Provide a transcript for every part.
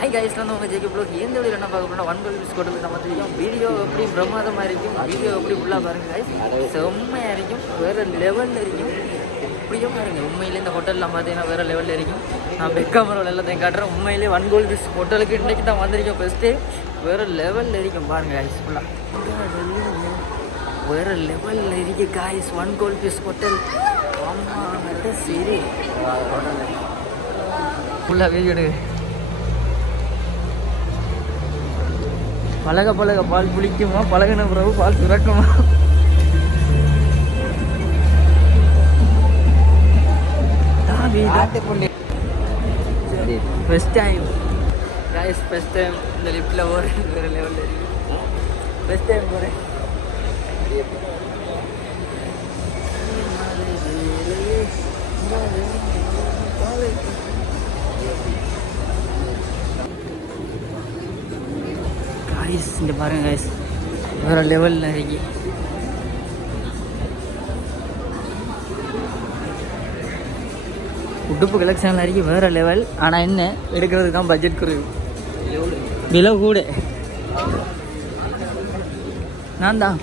Hi guys, நான் உங்கள் JK block. எந்த வழியில் என்ன பார்க்க போனால் 1 கோல் ஹோட்டலுக்கு நம்ம தெரியும். வீடியோ எப்படி பிரமாதமாக இருக்கும், வீடியோ எப்படி ஃபுல்லாக பாருங்கள் கைஸ். செம்மையாக இருக்கும், வேறு லெவலில் இருக்கும். எப்படியோ பாருங்கள், உண்மையிலே இந்த ஹோட்டலில் பார்த்தீங்கன்னா வேறு லெவலில் இருக்கும். நான் பெக்காமரோவில் எல்லாத்தையும் காட்டுறேன். உண்மையிலே 1 கோல் ஹோட்டலுக்கு இன்றைக்கி தான் வந்திருக்கேன். ஃபஸ்ட்டு வேறு லெவலில் இருக்கும் பாருங்கள் கைஸ். ஃபுல்லாக வேறு லெவலில் இருக்கு கைஸ். 1 கோல் ஹோட்டல். ஆமாம், சரி ஃபுல்லாக வீடியோ எடு. பழக பழக பால் புளிக்குமா, பழகின பிறகு பால் சுரக்குமா? First time guys, first time இந்த லிஃப்டில் போகிறேன். வேறு லெவலில் இருக்கு. ஃபஸ்ட் டைம் போகிறேன். கைஸ் இங்கே பாருங்க கைஸ், வேறு லெவலில் இருக்கு. உடுப்பு கலெக்ஷனில் இருக்கு வேறு லெவல். ஆனால் என்ன எடுக்கிறதுக்கு தான் பட்ஜெட் குறைவு, விலை கூட. நான் தான்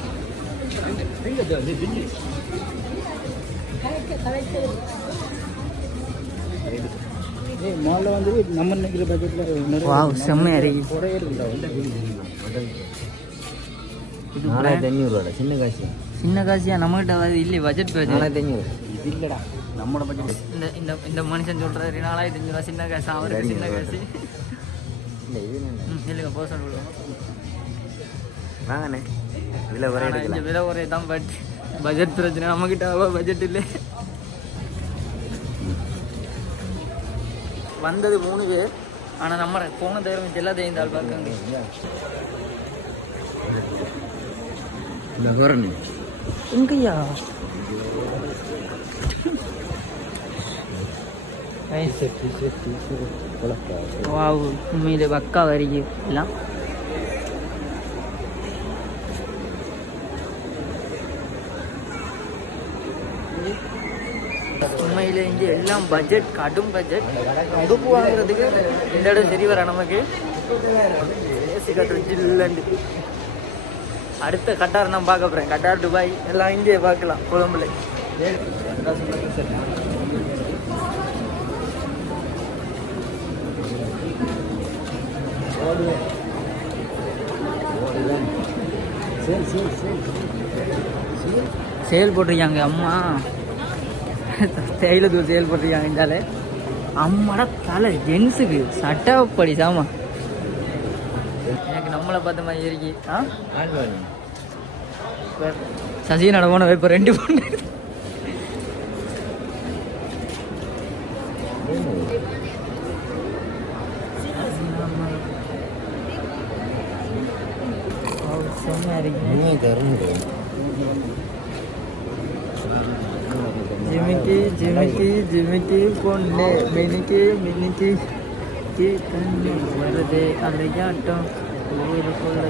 வந்து நம்ம நினைக்கிற பட்ஜெட்டில் வாவ் செம்மையாக இருக்கு. இது 4500 சின்ன காசு. சின்ன காசியா? நம்மகிட்ட அது இல்லை, பட்ஜெட் பட்ஜெட் 4500 இது இல்லைடா நம்மளோட பட்ஜெட். இந்த இந்த இந்த மனுஷன் சொல்கிறாரு 4500 சின்ன காசு, அவருக்கு சின்ன காசு இல்லை. இது இல்லைங்க, பர்சன் விடுவோம் வாங்கண்ணே. விலை ஒரே இந்த விலை ஒரே தான். பட் பட்ஜெட் பிரச்சனை, நம்மக்கிட்ட பட்ஜெட் இல்லை. வந்தது 3 பேர், ஆனால் நம்ம போன தவிர மிச்சம் எல்லாத்தையும் இந்த ஆள் பார்க்காங்க. எங்கய்யா வாவ், உண்மையிலே பக்கா வரிக்கு எல்லாம். உண்மையிலே இங்கே எல்லாம் பட்ஜெட், கடும் பட்ஜெட். உடுப்பு வாங்குறதுக்கு இந்த இடம் சரி வர நமக்கு. ஏசி கட்டுற ஜில்லண்டு. அடுத்த கட்டார் நான் பார்க்க போகிறேன். கட்டார், துபாய் எல்லாம் இங்கே பார்க்கலாம். கொழும்புல சேல் போட்டிருக்காங்க. அம்மா தேயிலை தூள் சேல் போட்டிருக்காங்க. இந்தாலே அம்மாடா தலை ஜென்ஸுக்கு சட்டப்படி சாமா. எனக்கு நம்மளை பார்த்த மாதிரி இருக்கு. சசி நடவோன இப்போ 2 பொண்ணு. ஜிமிக்கி ஜிமிக்கி ஜிமிக்கி பொண்ணு மினிக்கி மினிக்கி கண்ணு வருது அலையாட்டம் ஊருக்குள்ள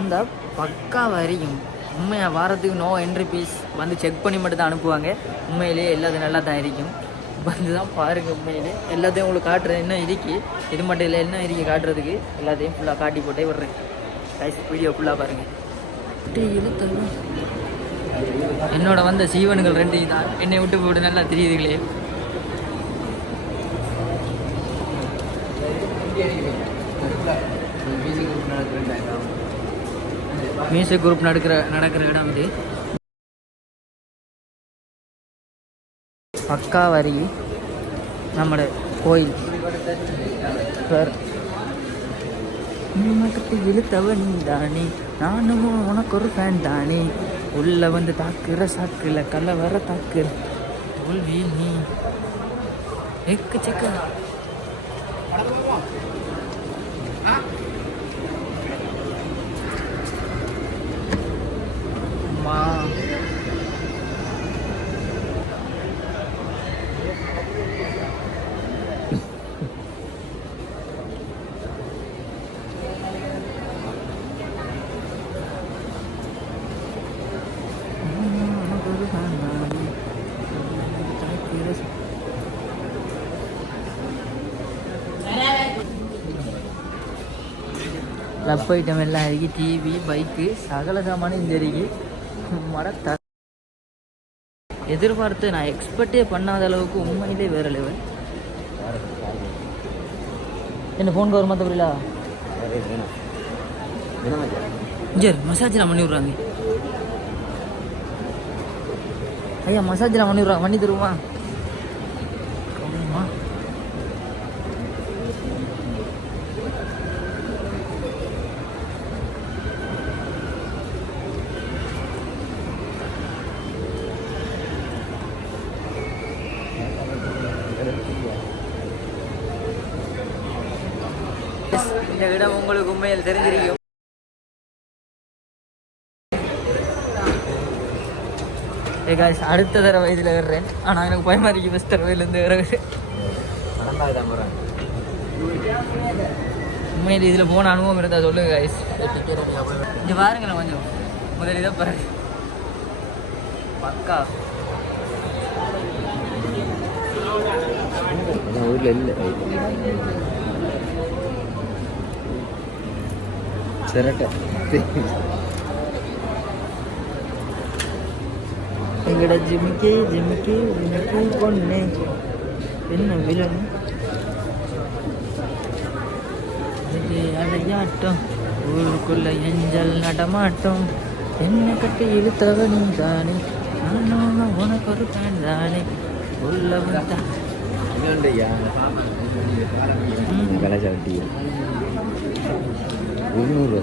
இந்த பக்கா வரையும். உண்மையாக வாரத்துக்கு நோ என்ட்ரி பீஸ் வந்து செக் பண்ணி மட்டும் தான் அனுப்புவாங்க. உண்மையிலேயே எல்லாத்தையும் நல்லா தான் இருக்கும். வந்து தான் பாருங்கள். உண்மையிலே எல்லாத்தையும் உங்களுக்கு காட்டுறேன். என்ன இருக்கு இது மட்டும் இல்லை, என்ன இருக்கு காட்டுறதுக்கு. எல்லாத்தையும் ஃபுல்லாக காட்டி போட்டே விட்றேன். கைஸ் வீடியோ ஃபுல்லாக பாருங்கள். என்னோட வந்த சீவனுங்கள் 2 தான். என்னை விட்டு போட்டு நல்லா தெரியுதுங்களே. மியூசிக் குரூப் நடக்கிற இடம் இது. பக்கா வரி நம்மளோட கோயில். மட்டுக்கு இழுத்தவன் தானே, நானும் உனக்கு ஒரு ஃபேன் தானே. உள்ள வந்து தாக்குற சாக்குல கல்ல வர தாக்குற தோல்வி நீ எக்கு செக்க. அம்மா கிளப் ஐட்டம் எல்லாம் இருக்கு, டிவி, பைக்கு, சகல சாமானும் இங்கே இருக்கு. மட எதிர்பார்த்து நான் எக்ஸ்பெக்டே பண்ணாத அளவுக்கு உண்மையிலே வேற லெவல். என்ன ஃபோன் கவர் மாற்ற புரியல ஜர் மசாஜ்லாம் பண்ணி விட்றாங்க. ஐயா மசாஜ்லாம் பண்ணி விட்றாங்க, பண்ணி தருமா? இந்த இடம் உங்களுக்கு உண்மையில் தெரிஞ்சிருக்கும். அடுத்த தடவை இதில் வர்றேன். ஆனால் எனக்கு பயமா இருக்கு ஃபஸ்ட் தடவையிலேருந்து வர்றேன். உண்மையில் இதில் போன அனுபவம் இருந்தால் சொல்லுங்க கைஸ். இங்கே பாருங்களேன் கொஞ்சம் முதல் இதை பாருங்க பக்கா. ஊரில் இல்லை சிரட்டை எங்கட ஜிமிக்கி ஜிமிக்கி ஜிமிக்கி பொண்ணு என்ன வில்லன் அடையாட்டம் ஊருக்குள்ள எஞ்சல் நடமாட்டம் என்ன கட்டி இழுத்தவனி தானே நானும் உனக்கு ஒரு பேன் தானே உள்ள வந்தா கலாச்சாரட்டி 200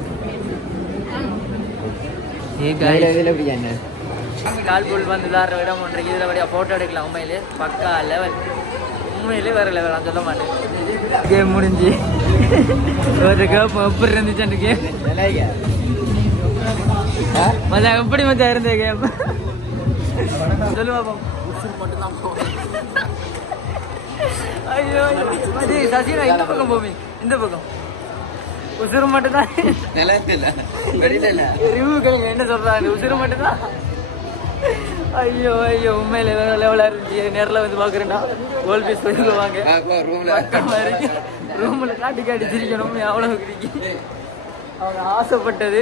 கால் போல் வந்து விளாட்ற இடம் ஒன்று இதில் வழியாக ஃபோட்டோ எடுக்கலாம். உண்மையிலே பக்கா லெவல், உண்மையிலே வேறு லெவல். நான் சொல்ல மாட்டேன். கேம் முடிஞ்சு ஒரு கேப் எப்படி இருந்துச்சு அந்த கேம்? மச்சா எப்படி மச்சா இருந்த கேம் சொல்லுவா மட்டும்தான். ஐயோ சசினா இந்த பக்கம் போமே, இந்த பக்கம் உசுறு மட்டும்தான். ரிவ்யூ கேளுங்க என்ன சொல்றாங்க. உசுறு மட்டும்தான். ஐயோ ஐயோ உண்மையில வேற லெவலாக இருந்துச்சு. நேரில் வந்து பார்க்குறேன்னா கோல் பீஸ் போயிருவாங்க. ரூமில் காட்டி காட்டி சிரிக்கணும் அவ்வளோ இருக்கு. அவங்க ஆசைப்பட்டது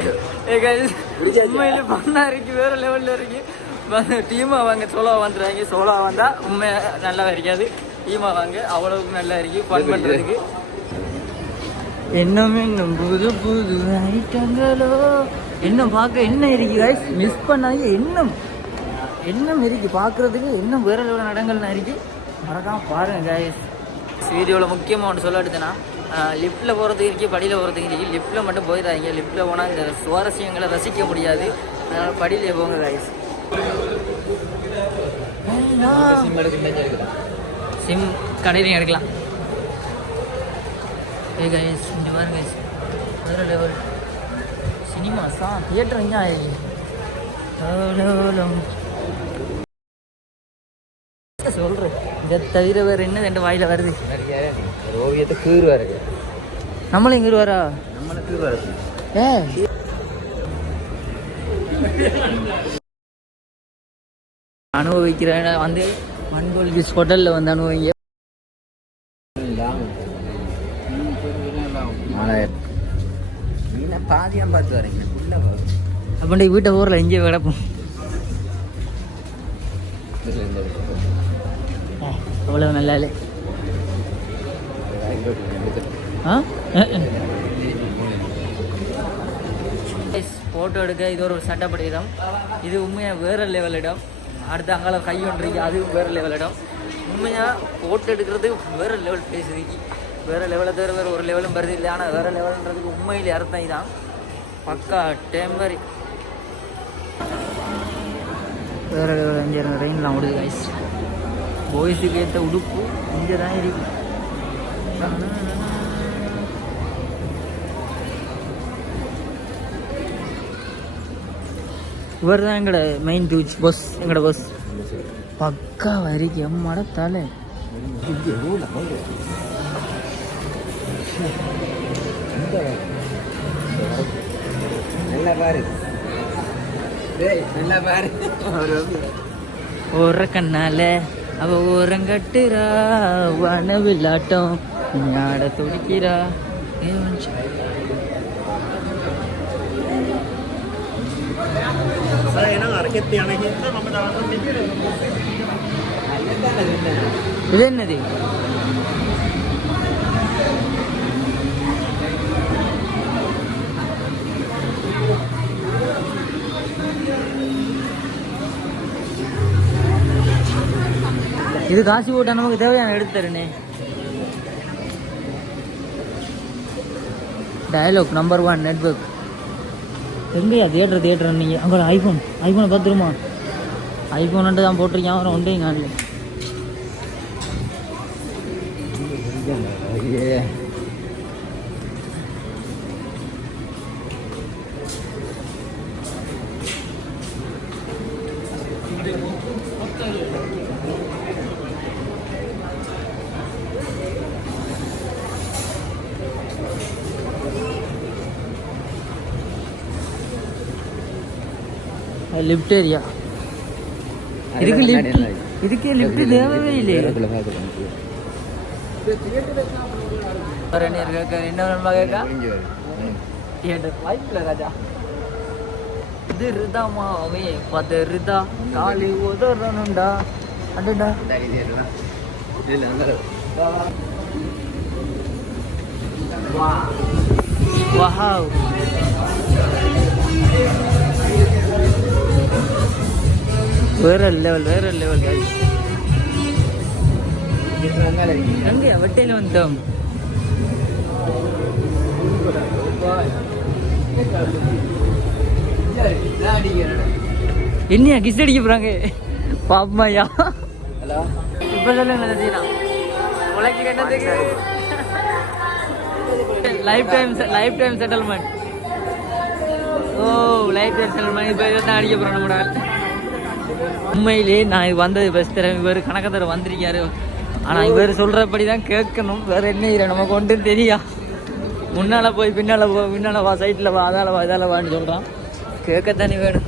உண்மையில பண்ணா இருக்கு, வேற லெவலில் இருக்கு. டீமாக வாங்க சோலா வந்துடுறாங்க. சோலா வந்தால் உண்மை நல்லா இருக்காது. டீமாக வாங்க அவ்வளவுக்கு நல்லா இருக்கு ஃபன் பண்ணுறதுக்கு. இன்னும் இன்னும் புது புது ஐட்டங்களோ இன்னும் பார்க்க என்ன இருக்கு கைஸ், மிஸ் பண்ணாங்க. இன்னும் இருக்கு பார்க்குறதுக்கு, இன்னும் வேற லெவல் இடங்கள்லாம் இருக்கு. மறக்காம பாருங்க கைஸ். வீடியோவில் முக்கியமாக ஒன்று சொல்ல எடுத்தேன்னா, லிஃப்ட்டில் போகிறதுக்கு இருக்கு, படியில் போகிறதுக்கு இருக்கு. லிஃப்ட்டில் மட்டும் போயிடாதீங்க. லிஃப்ட்டில் போனால் இந்த சுவாரஸ்யங்களை ரசிக்க முடியாது. அதனால் படியிலே போங்க கைஸ். சிம் கடையிலையும் எடுக்கலாம். கைஸ் இங்கே பாருங்க கைஸ், வேறு லெவல் சினிமாஸா தியேட்டர் இங்கே ஆகி சொல்கிறேன். இதை தவிர வேறு என்ன ரெண்டு வாயில் வருது. ஓவியத்தை கீறு வருது. நம்மளும் இங்கே வரா, நம்மளுக்கு கீறு வருது. அனுபவிக்கிறேன் வந்து மண்கோல் ஹோட்டலில் வந்து அனுபவிங்க. 4000 பாதியாக பார்த்து வரீங்க. அப்படின்ட்டு வீட்டை ஊரில் எங்கேயோ கிடப்போம். அவ்வளோ நல்லா இல்லை. ஃபோட்டோ எடுக்க இது ஒரு சட்டப்படி இடம். இது உண்மையாக வேறு லெவல் இடம். அடுத்து அங்கே கை ஒன்றிருக்கு, அதுவும் வேறு லெவல் இடம். உண்மையாக ஃபோட்டோ எடுக்கிறது வேறு லெவல் பிளேஸ் இருக்கு. வேறு லெவலை தவிர வேறு ஒரு லெவலும் வருது இல்லை. ஆனால் வேறு லெவல்ன்றதுக்கு உண்மையிலே அர்த்தம் இதுதான். பக்கா டேம்பரி வேறு லெவல். இங்கே ரெயின்லாம் ஓடுது கைஸ். பாய்ஸுக்கு ஏற்ற உடுப்பு இங்கே தான் இருக்கு. இவர் தான் எங்களோட மெயின் டூச் பஸ். எங்களோட பஸ் பக்கா வரைக்கும் எம்மோட தலை. நல்லா பாரு, நல்லா பாரு. ஒரு கண்ணால அவ ஓரங்கட்டுறா, வன விளாட்டம் ஆட துடிக்கிறா. இது என்னது? இது காசு போட்டா நமக்கு தேவையான எடுத்து தருனே. Dialog number 1 network. எங்கேயா தியேட்டர் நீங்கள் அங்கே ஐஃபோனை பார்த்துருமா? ஐஃபோன் தான் போட்டிருக்கேன். அவரை ஒன்றையும் காணல. Lift area. இதுக்கே லிஃப்ட் தேவையே இல்லையே. என்ன கேட்கா தியேட்டர் வாய்ப்புல ராஜா. இது ரிதாமா அவே பத ரிதா காலி உதறணுண்டா அடடா. வாவ் வேற லெவல் guys. எங்கயா வெட்டையில வந்தோம். என்னையா கிஸ் அடிக்க போறாங்க பாப்பமாயா? இப்ப சொல்லுங்க உலகி கண்டதுக்கு லைஃப் டைம் செட்டில்மெண்ட். ஓ லைஃப் டைம் செட்டில்மெண்ட். இப்போ இதான் அடிக்க போறோம் நம்மளால். உண்மையிலே நான் இது வந்தது பெஸ்ட் தர. இவர் கணக்கத்தர வந்திருக்காரு. ஆனால் இவர் சொல்கிறபடி தான் கேட்கணும். வேறு என்ன இல்லை நமக்கு ஒன்றும் தெரியா. முன்னால் போய் பின்னால் வா சைட்டில் வா அதால் வா இதால் வான்னு சொல்கிறான். கேட்கத்தானே வேணும்.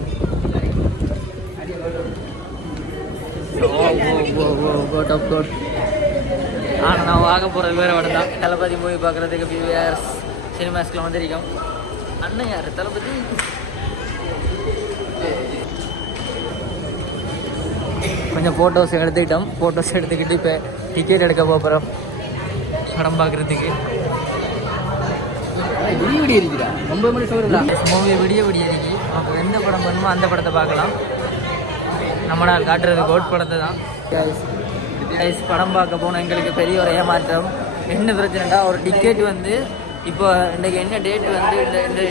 ஆனால் நான் வாங்க போகிறது வேறு இடம் தான். தளபதி மூவி பார்க்குறதுக்கு பிவிஆர் சினிமாஸ்கில் வந்திருக்கோம். அண்ணன் யார் தளபதி? கொஞ்சம் ஃபோட்டோஸ் எடுத்துக்கிட்டோம். ஃபோட்டோஸ் எடுத்துக்கிட்டு இப்போ டிக்கெட் எடுக்க போகிறோம் படம் பார்க்குறதுக்கு. விடிய இருக்குதா 9 மணி சொல்லுதா மூவி விடிய இருக்கு. அப்போ எந்த படம் பண்ணுமோ அந்த படத்தை பார்க்கலாம். நம்ம நாள் காட்டுறது கோட் படத்தை தான். படம் பார்க்க போனோம். எங்களுக்கு பெரிய ஒரு ஏமாற்றம். என்ன பிரச்சனைடா ஒரு டிக்கெட் வந்து இப்போ இன்றைக்கி என்ன டேட் வந்து இந்த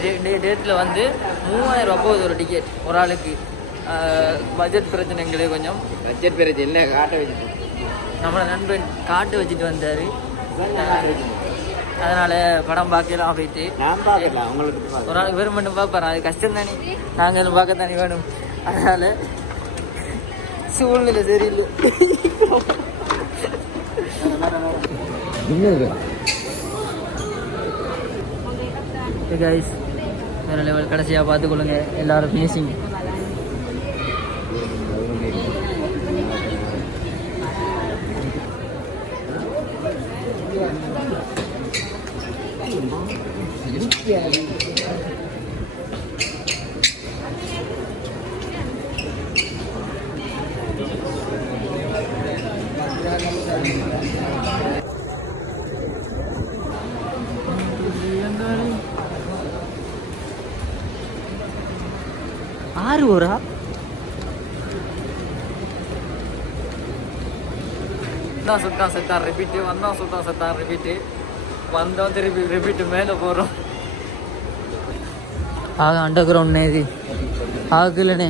டேட்டில் வந்து 3000 ரூபா போகுது ஒரு டிக்கெட் ஒரு ஆளுக்கு. பட்ஜெட் பிரச்சனை எங்களுக்கு கொஞ்சம். பட்ஜெட் பிரச்சனை இல்லை காட்ட வச்சுட்டு நம்மளோட நண்பன் காட்டு வச்சுட்டு வந்தார். அதனால் படம் பார்க்கலாம் போயிட்டு நான் பார்க்கலாம். உங்களுக்கு ஒரு ஆளுக்கு வெறும் மட்டும் பார்ப்பாரு. அது கஷ்டம் தானே. நாங்களும் பார்க்க தானே வேணும். அதனால் சூழ்நிலை சரியில்லை. கைஸ் வேறு லெவல். கடைசியாக பார்த்துக்கொள்ளுங்க எல்லாரும் பேசிங்க. ஆறு ஊரா? சுத்தா ரிப்பீட்டு வந்தோம். சுத்தா ரிப்பீட்டு வந்தோம். திருப்பி ரிப்பீட்டு மேலே போகிறோம். ஆக அண்டர் கிரவுண்ட் நேதி ஆகலனே.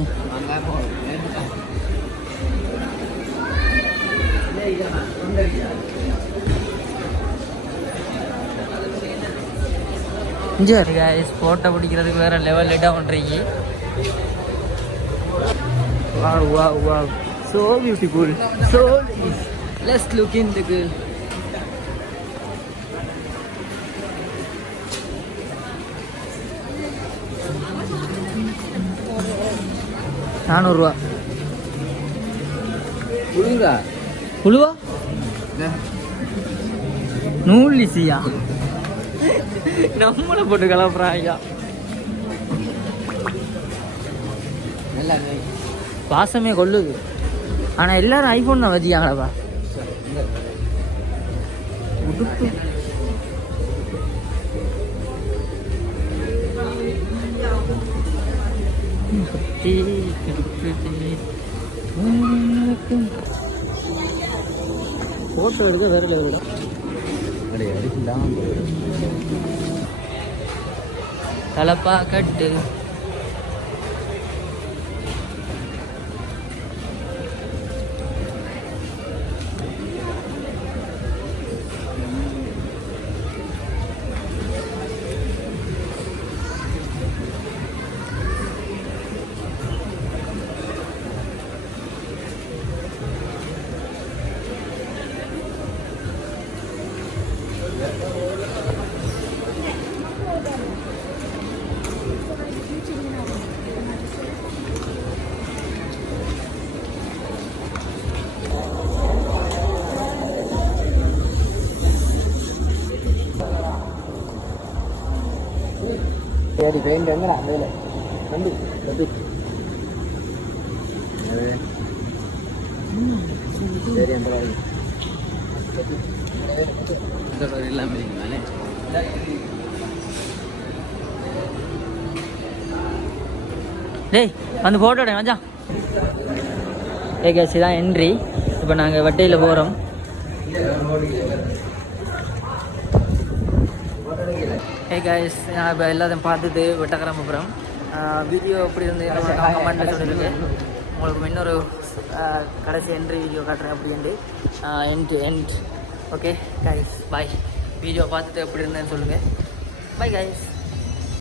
ஃபோட்டோ பிடிக்கிறதுக்கு வேற லெவல் இடம் பண்ணுறீங்க. Wow. So beautiful. So nice. Let's look in the girl. $400. புழுவா? நூல் இசியா? நம்மளை போட்டு கலப்புறான் ஐயா. வாசமே கொள்ளுது. ஆனால் எல்லாரும் ஐஃபோன் தான் வச்சுக்காங்களப்பா. உடுப்பு போட்டோ எடுக்க வேற லெவல். தலப்பா கட்டு சரி பெயிண்ட் எங்கடா மேலே நம்பி சரி அந்த இல்லாமல் இருக்குங்களே. டேய் வந்து ஃபோட்டோ எடு மச்சான். கேஸ் தான் என்ட்ரி. இப்போ நாங்கள் வட்டையில் போகிறோம். கைஸ் நான் இப்போ எல்லாத்தையும் பார்த்துட்டு வெட்டக்கிராம போகிறோம். வீடியோ எப்படி இருந்து கமெண்ட்டில் சொல்லியிருக்கு. உங்களுக்கு இன்னொரு கடைசி என்ட்ரி வீடியோ காட்டுறேன் அப்படின்ட்டு end. Okay guys bye. Video பார்த்துட்டு எப்படி இருந்தேன்னு சொல்லுங்கள். Bye guys.